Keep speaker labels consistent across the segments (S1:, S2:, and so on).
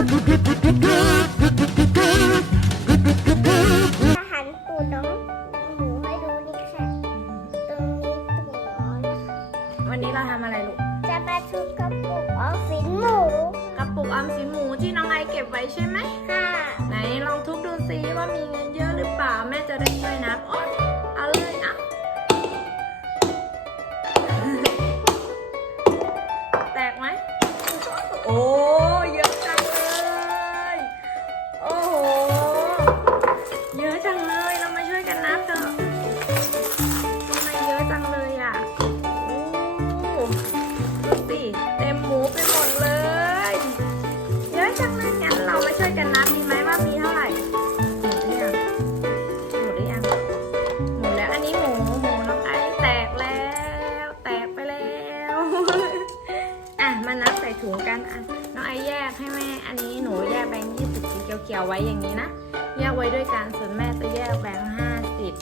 S1: อ
S2: าหารปูน้องหนูให้ดูนี่ค่ะ ตรงนี้ตุ่มร้อนนะคะ
S1: วันนี้เราทำอะไรลูก
S2: จะมาชุบกระปุกออมสินหมู
S1: กระปุกออมสินหมูที่น้องไอเก็บไว้ใช่ไหม
S2: ค่ะ
S1: ไหนลองทุบดูซิว่ามีเงินเยอะหรือเปล่า แม่จะได้ช่วยนับโอ๊ กันนับดีไหมว่ามีเท่าไหร่ หมดหรือยังหมดหรือยังหมดแล้ว อันนี้หมูหมูน้องไอซ์แตกแล้ว แตกไปแล้ว อะมานับใส่ถุงกันอะน้องไอซ์แยกให้แม่ อันนี้หนูแยกแบงค์ยี่สิบสีเขียวๆไว้อย่างนี้นะ แยกไว้ด้วยกัน ส่วนแม่จะแยกแบงค์ห้าสิบ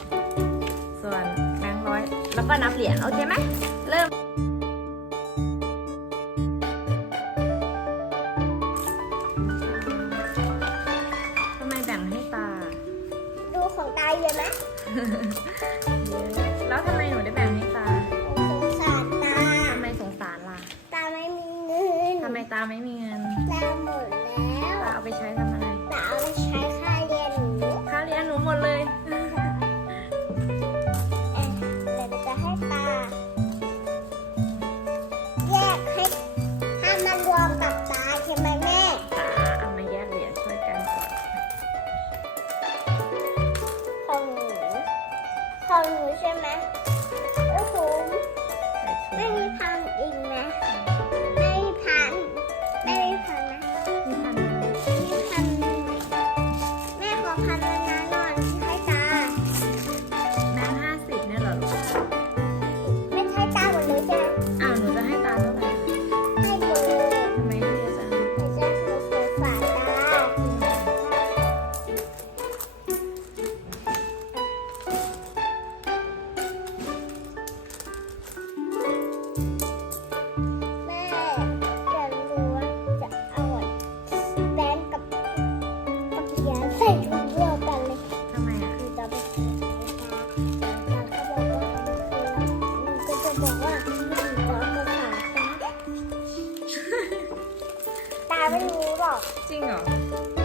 S1: ส่วนแบงค์ร้อย แล้วก็นับเหรียญโอเคไหม เริ่ม แล้วทำไมหนูได้แบ่งให้ตา
S2: สงสารตา
S1: ทำไมสงสารล่ะ
S2: ตาไม่มีเงิน
S1: ทำไมตาไม่มีเงิน
S2: ตาหมดแล้ว
S1: ตาเอาไปใช้ทำ ไม่
S2: มีพันอีกนะไม่มีพันไม่มีพันนะ
S1: มีพันไหม
S2: มีพันแม่ขอพันเลย ไม่
S1: รู้
S2: หรอก จริงเหรอ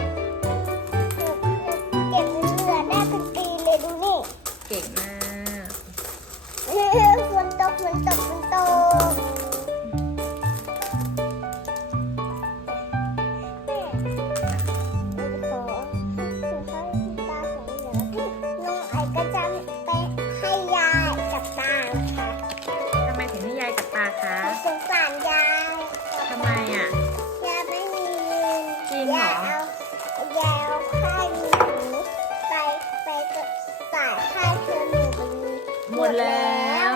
S1: ดแล้ว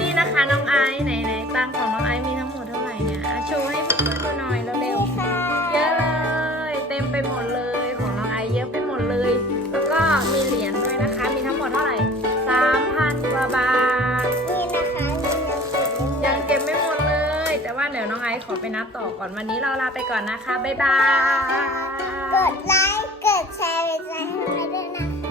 S1: นี่นะคะน้องไอซ์ไหนไหนตังค์ของน้องไอซ์มีทั้งหมดเท่าไหร่เนี่ยอะโชว์ให้เพื่อนๆดูหน่อยเร็ว
S2: นี่ค่ะ
S1: ๆเยอะเลย เต็มไปหมดเลยของน้องไอซ์เยอะไปหมดเลย แล้วก็มีเหรียญด้วยนะคะ มีทั้งหมดเท่าไหร่สามพันกว่าบาท
S2: นี่นะคะเงินยังเก็บไม่หมด
S1: ยังเก็บไม่หมดเลย แต่ว่าเดี๋ยวน้องไอซ์ขอไปนับต่อก่อนวันนี้เราลาไปก่อนนะคะบ๊ายบาย
S2: กดไลค์ กดแชร์เป็นใจให้แม่